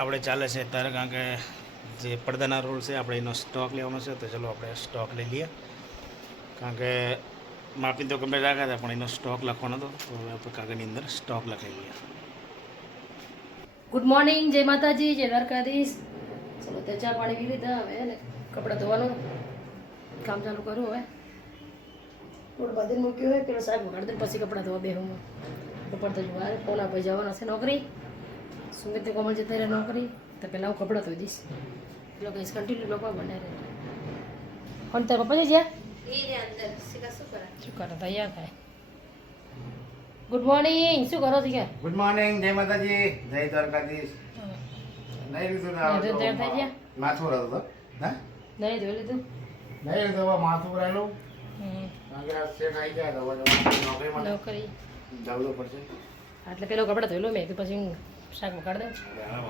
આપણે ચાલે છે અત્યારે, કારણ કે જે પડદાના રોલ છે આપણે એનો સ્ટોક લેવાનો છે. તો ચલો આપણે સ્ટોક લઈ લઈએ, કારણ કે માપી તો કમ્પ્લીટ રાખ્યા હતા પણ એનો સ્ટોક લખવાનો હતો. તો હવે આપણે કાગળની અંદર સ્ટોક લખાઈ લઈએ. ગુડ મોર્નિંગ, જય માતાજી, જય દ્વારકાધીશ. ચલો તે ચા પાણી પી લીધા, હવે ને કપડાં ધોવાનું કામ ચાલુ કરું. હવે થોડું બાંધીને મૂક્યું હોય, પેલો શાક વગાડી દે પછી કપડાં ધોવા બે હું ઉપર તો જુવાર પોણા ભાઈ જવાનો છે નોકરી. સુમિત કોમલ જતા રહે નોકરી, તો પહેલાં હું કપડાં ધોઈ દઈશ. એ લોકો કન્ટિન્યુ લોકો બને રહે. કોણ તાર પપ્પા છે શું કરો તૈયાર થાય. ગુડ મોર્નિંગ, શું કરો છો? ક્યાં ગુડ મોર્નિંગ, જય માતાજી, જય દ્વારકાધીશ. નહીં લીધું તૈયાર થઈ ગયા? માથું રહેતો હા નહીં ધોઈ લીધું? નહીં લીધું, હવે માથું રહેલું. કારણ કે આ શેઠ આવી ગયા તો નોકરીમાં નોકરી જવું પડશે. એટલે પેલો કપડાં ધોઈ લો મેં, પછી હું શાક વગાડી દઉં.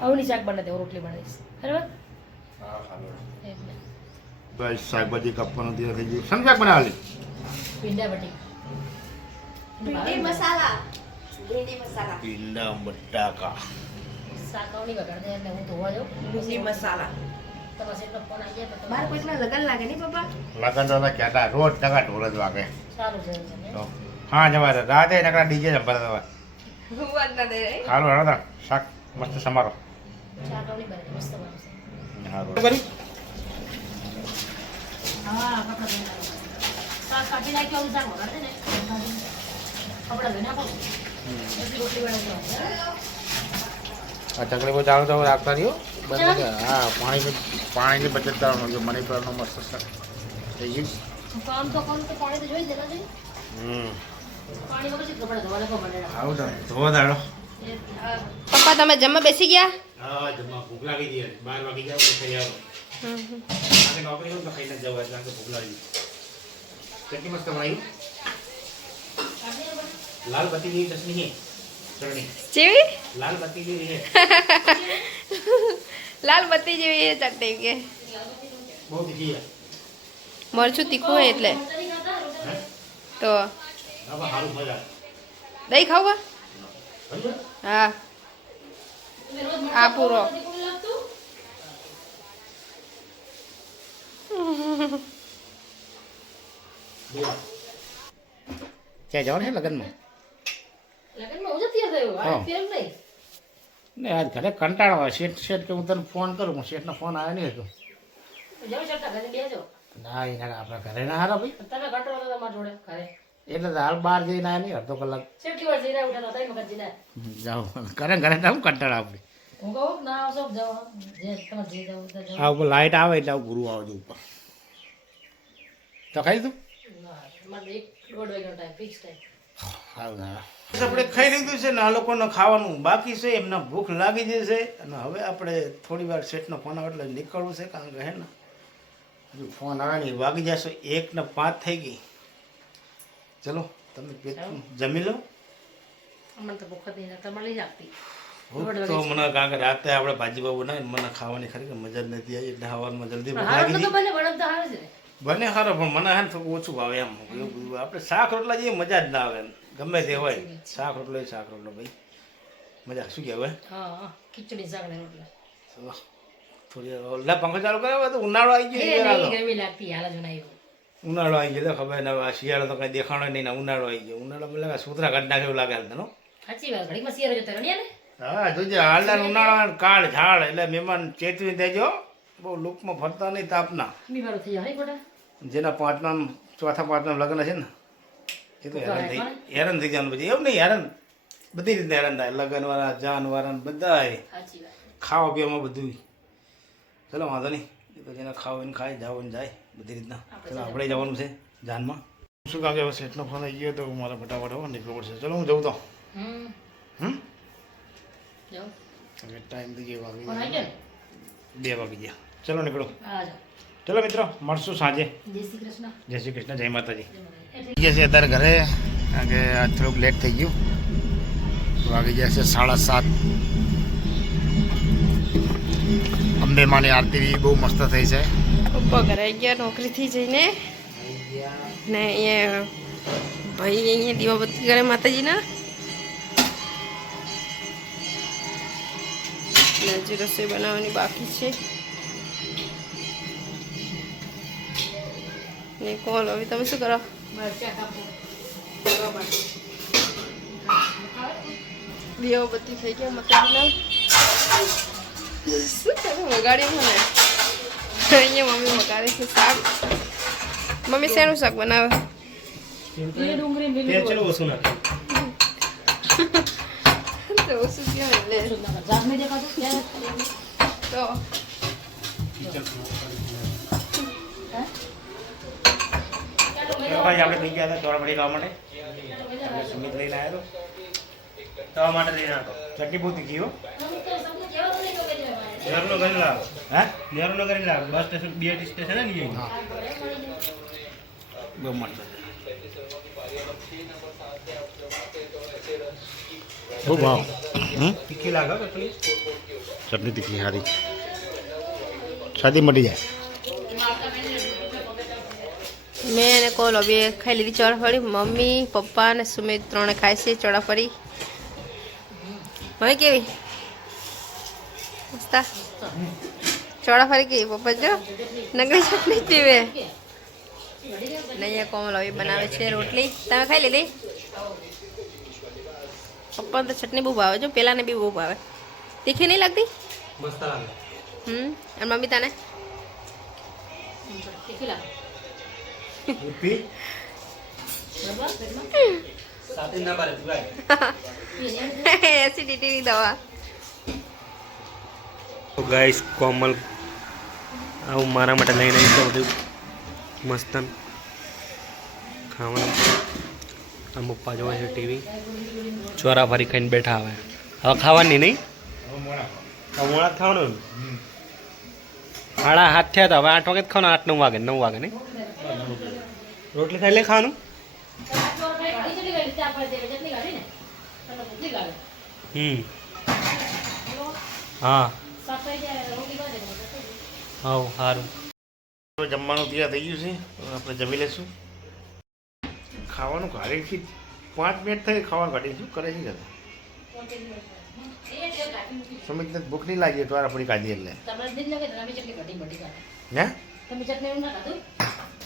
આવની શાક બનાવી દઉં, રોટલી બનાવીશ. બરાબર? એટલે બસ શાકભાજી કાપવાનું તૈયાર થઈ ગયું. શેનું શાક બનાવેલી? ભીંડા બટી ભીંડા બટાકા. શાક આવની વગાડી દે એટલે હું ધોવા જાઉં. તમારા શેઠનો ફોન આવી જાય તો બાર કોઈકના લગન લાગે નહીં પપ્પા? લગન તો કહેતા રોજ ટકા ઢોલ જ વાગે. સારું છે તો હા જવા રાતે નકરા ડીજે જમવા દવા. વાત ના દે સારું હેડો શાક મસ્ત સમારો. શાક આવની બનાવી મસ્ત બનશે. સારું કરી હા કપડાં ધોઈ નાખો. શાક કાઢી નાખ્યું, શાક વગાડી દે ને કપડાં ધોઈ નાખો. એટલી રોટલી બનાવી દો. આ ચકલી બહુ ચાલુ તો રાખતા રહ્યો. બરાબર. હા પાણીની બચત કરવાનું. જો મની પ્લાન્ટનો મસ્ત શાક થઈ ગયું. કામ તો પાણી તો જોઈ દેવા જોઈએ. પાણી વગર કપડાં ધોવા નાખો મને. આવું તો ધોવા દાડો. પપ્પા તમે જમવા બેસી ગયા? હા જમવા ભૂખ લાગી ગઈ. 12 વાગી જાવ તો ખાઈ આવો. આજે નોકરી હોય તો ખાઈને જવા એટલે ભૂખ લાગી. કેટલી મસ્ત બનાવી. લાલ બત્તી જેવી ચટણી છે. ચટણી જેવી લાલ બત્તી જેવી છે. લાલ બત્તી જેવી એ ચટણી કે બહુ તીખી છે. મરચું તીખું હોય એટલે તો હવે સારું મજા દહીં ખાવા? આવે. હા આ પૂરો ક્યાં જવાનું છે લગ્નમાં? લગનમાં હું જ તૈયાર થયો. આ ફેર નહીં. ને આજ ઘરે કંટાળો આવે. શેઠ કે હું તને ફોન કરું, હું શેઠનો ફોન આવ્યો નહીં હતો. જાઓ ચાલતા ઘરે બેસજો. ના એના આપણા ઘરે ના હારા ભાઈ. તમે કંટ્રોલ હતો તમારા જોડે ઘરે. એટલે તો હાલ બહાર જઈને આવ્યા નહીં, અડધો કલાક સેફટી વાર જઈને ઉઠા હતા મગજ જઈને. જાઓ ઘરે ઘરે તો હું કંટાળો આપણે. હું કહું ના આવશો જાઓ, જે તમારે જે જાવ તો જાઓ. આ ઉપર લાઇટ આવે એટલે આવું ગુરુ આવજો ઉપર. તો ખાઈ તું મારે 1-1.5 વાગ્યાનો ટાઈમ ફિક્સ ટાઈમ. આપણે ખાઈ લીધું છે ને આ લોકોને ખાવાનું બાકી છે. એમને ભૂખ લાગી જશે અને હવે આપણે થોડી વાર શેઠનો ફોન આવે એટલે નીકળવું છે, કારણ કે હે ને હજુ ફોન આવે ને વાગી જશે 1:05 થઈ ગઈ. ચલો તમે પેટનું જમી લો. મને તો ભૂખ હતી તમારે લઈ આપતી. ભૂખ તો મને કારણ કે રાતે આપણે ભાજી બાબુ બનાવી મને ખાવાની ખરેખર મજા જ નથી આવી. એટલે સવારમાં જલ્દી ભૂખ હારું લાગી તો ગઈ. બને બનાવતા હારું છે ને. બને સારો પણ મને હે ને થોડું ઓછું ભાવે એમ. એવું બધું આપણે શાક રોટલા જેવી મજા જ ના આવે એમ. ગમે તે હોય શાક રોટલો ભાઈ મજા. શું કહેવાય? હા ખીચડી શાક ને રોટલા. ચલો થોડી ઓલા પંખો ચાલુ કરાવો તો ઉનાળો આવી ગયો. નહીં ગરમી લાગતી હાલ જ નહીં. ઉનાળો આવી ગયો ખબર ને. શિયાળો તો કઈ દેખાણો નહીં ને ઉનાળો આવી ગયો. ઉનાળામાં લાગે સૂતરા કાઢી નાખે એવું લાગે હાલ તો. સાચી વાત. ઘડીમાં શિયાળો જતો રહ્યો ને. હા જોજે હાલના ઉનાળા કાળ ઝાડ એટલે મહેમાન ચેતવી દેજો. બહુ લૂકમાં ફરતા નહીં તાપના. બીમારો થઈ જાય ખોટા. જેના ચોથા પાંચમા લગ્ન છે ને એ તો હેરાન થઈ જવાનું. પછી એવું નહીં હેરાન બધી રીતે હેરાન થાય. લગ્ન વાળા જાન વાળા બધા સાચી વાત. ખાવા પીવામાં બધું. ચલો વાંધો નહીં, એ તો જેને ખાવું ખાય જાવ ને જાય બધી રીતના. ચલો આપણે જવાનું છે જાનમાં. શું કામ કે હવે શેઠનો ફોન આવી ગયો તો મારે ફટાફટ હવે નીકળવું પડશે. ચલો હું જઉં તો. જાઓ હવે ટાઈમ થઈ ગયો ફોન આવી ગયો ને? 2 વાગી ગયા. ચલો નીકળો. હા જાઓ. ચલો મિત્રો મળશું સાંજે. જય શ્રી કૃષ્ણ. જય શ્રી કૃષ્ણ, જય માતાજી. ગયા છે અત્યારે ઘરે, કારણ કે આ થોડુંક લેટ થઈ ગયું. વાગી ગયા છે 7:30. અંબે માની આરતી બહુ મસ્ત થઈ છે. પપ્પા ઘરે આવી ગયા નોકરીથી જઈને ને અહીંયા ભાઈ અહીંયા દીવાબત્તી કરે માતાજીના. ને હજી રસોઈ બનાવવાની બાકી છે. ને કોલ હવે તમે શું કરો? દીવો બત્તી થઈ ગયા મતલબ શું તમે વગાડ્યું મને? અહીંયા મમ્મી વગાડે છે શાક. મમ્મી શેનું શાક બનાવે? તેલ ચલો ઓછું નાખે. તો ઓછું ક્યાં લે તો ભાઈ આપણે થઈ ગયા હતા ચોરાપડી ખાવા માટે. સુમિત લઈને આવ્યો તો ખાવા માટે લઈને આવ્યો. ચટણી બહુ તીખી હો. લેરનો કરીને લાવો. હા લેરનો કરીને લાવો. બસ સ્ટેશન બીઆરટી સ્ટેશન હે ને હા બહુ મસ્ત બહુ ભાવ તીખી લાગે ચટણી. ચટણી તીખી સારી સાદી મટી જાય. મેં અને કોલ બે ખાઈ લીધી ચોળાફળી. મમ્મી પપ્પા અને સુમિત ત્રણે ખાય છે ચોળાફળી. હવે કેવી મસ્ત ચોળાફળી કેવી પપ્પા? જો નગરી ચટણી પીવે. ને અહીંયા કોમલ હવે બનાવે છે રોટલી. તમે ખાઈ લીધી? પપ્પાને તો ચટણી બહુ ભાવે. જો પેલાને બી બહુ ભાવે. તીખી નહીં લાગતી? મસ્ત લાગે. અને મમ્મી તને? પી સાથે ના પાડે તું ભાઈ. એસિડિટીની દવા. તો ગાઈસ કોમલ આવું મારા માટે લઈને આવી તો બધું મસ્ત ખાવાનું. આ પપ્પા જોવે છે ટીવી. ચોરાફરી ખાઈને બેઠા હવે. હવે ખાવાની નહીં? હવે મોડા જ ખાવાનું. 7:30 થયા હતા. હવે 8 વાગે જ ખાવાનું. 8-9 વાગે 9 વાગે નહીં રોટલી ખાઈ લે ખાવાનું. હા હા સારું. જમવાનું તૈયાર થઈ ગયું છે. આપણે જમી લઈશું. ખાવાનું કાઢીથી 5 મિનિટ થઈ ખાવાનું કાઢી શું કરે છે? સમિતને ભૂખ નહીં લાગી તો આપણી કાઢી એટલે હે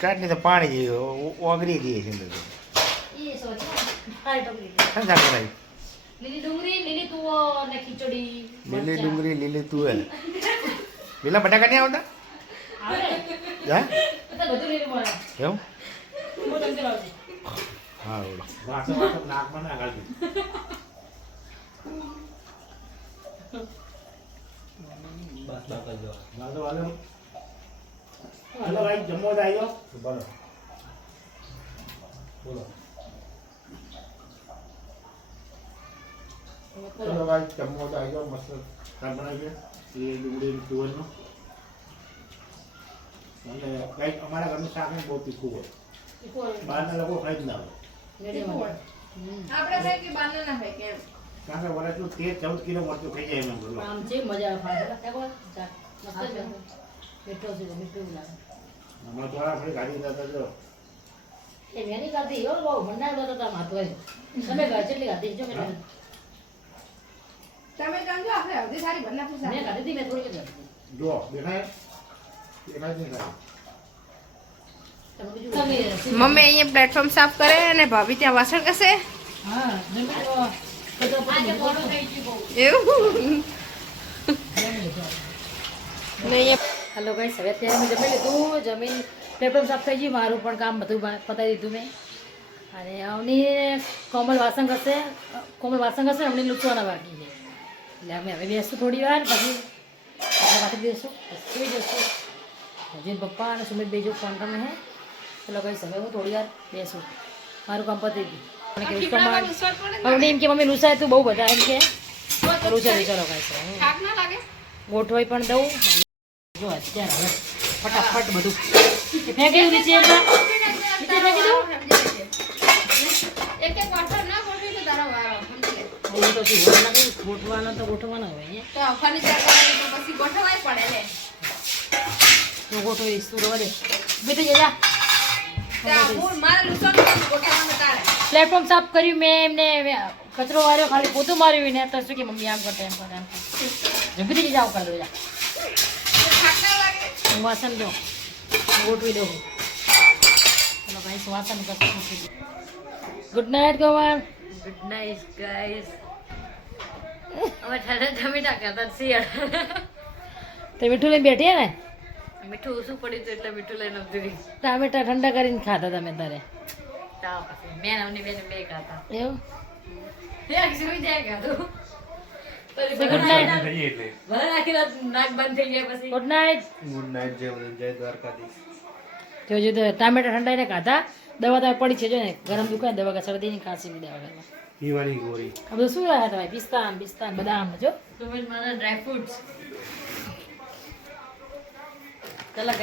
કાઢની તો પાણી ઓગળી ગઈ છે અંદર. લીલી ડુંગળી લીલી તુવેર ને ખીચડી. લીલી ડુંગળી લીલી તુવેર. પેલા બટાકા નહીં આવતા? હે બધું લીલું મળે. એવું? મોટું લાવજે. હા નાકમાં ના કાઢી. હેલો ભાઈ જમવા આવ્યો બોલો બોલો. ચલો ભાઈ જમવા આવ્યો મસ્ત શાક બનાવીએ. એ ડુંગળી તુવેરનું અને કંઈક અમારા ઘરનું શાક બહુ તીખું હોય. બહારના લોકો ખાઈ જ ના હોય. આપણે ખાઈ કે બાર ના ખાઈ કેમ? કારણ કે વરસનું 13-14 કિલો મરચું ખાઈ જાય એમ બોલો. આમ છે મજા આવે. મસ્ત મીઠો છે મીઠું લાગે. હમણાં તો આપણે ગાડી જતા જો એ મેં નહીં ખાધી હો બહુ ભંડાર જતો હતા માથો એ. તમે ઘર જેટલી ખાધી જો મેં તમે સમજો આપણે હલ્દી સારી બના પૂછા. મેં ખાધી હતી મેં થોડી ખાધી. જો દેખાય દેખાય નહીં ખાય. મમ્મી અહીંયા પ્લેટફોર્મ સાફ કરે અને ભાભી ત્યાં વાસણ ઘસે. હા એવું નહીં. હેલો ગાઈસ હવે અત્યારે મેં જમી લીધું. જમીન પ્લેટફોર્મ સાફ થઈ ગયું. મારું પણ કામ બધું પતાવી દીધું મેં. અને અવની કોમલ વાસણ ઘસે. અમને લૂંટવાના બાકી છે. એટલે અમે હવે બેસશું થોડી વાર પછી આપણે પાછી બેસશું સુઈ જશું. હજી પપ્પા અને સુમિત બે જો ફોન તમે હે. ચલો ગાઈસ હવે હું થોડી વાર બેસું. મારું કામ પતી ગયું. અમને એમ કે મમ્મી લૂસાય તું બહુ બધા એમ કે કરું છે. ચલો ગાઈસ ગોઠવાઈ પણ દઉં. જો અત્યારે હવે ફટાફટ બધું ફેંકી દઉં નીચે. નીચે ફેંકી દઉં. ગોઠવાનો તો ગોઠવાનો હોય તો ગોઠવીશ તું રવા દે. બીતી જજા પ્લેટફોર્મ સાફ કર્યું મેં. એમને કચરો વાર્યો ખાલી પોતું માર્યું ને તો શું કે મમ્મી આમ કરતા એમ કરતા એમ કરતા. જલ્દી જાઓ કરી દો જા હું વાસણ દો ગોઠવી દઉં ચલો ગાઈસ વાસણ કરતો ગુડ નાઇટ કમર ગુડ નાઇટ ગાઈસ હવે ઠંડા ટમેટા ખાતા શિયાળ તે મીઠું લઈને બેઠી હે ને મીઠું ઓછું પડ્યું હતું એટલે મીઠું લઈને આવતી રહી ટામેટા ઠંડા કરીને ખાતા તમે તારે તાવ પછી મેં અમને બેન બે ખાતા એવું એક સુઈ જાય ખાધું ગુડ નાઇટ ભલે આખી રાત નાક બંધ થઈ ગયા પછી ગુડ નાઇટ ગુડ નાઇટ જય દ્વારકાધીશ. જોજો તો ટામેટા ઠંડાઈને ખાધા દવા તમે પડી છે જો ને ગરમ દુકાન દવા શરદીની ખાંસીની દવા ઘરમાં ઈવાની ગોરી આ બધું શું રહ્યા તમે પિસ્તા બદામ જો તો મારા ડ્રાય ફ્રૂટ્સ ચાલો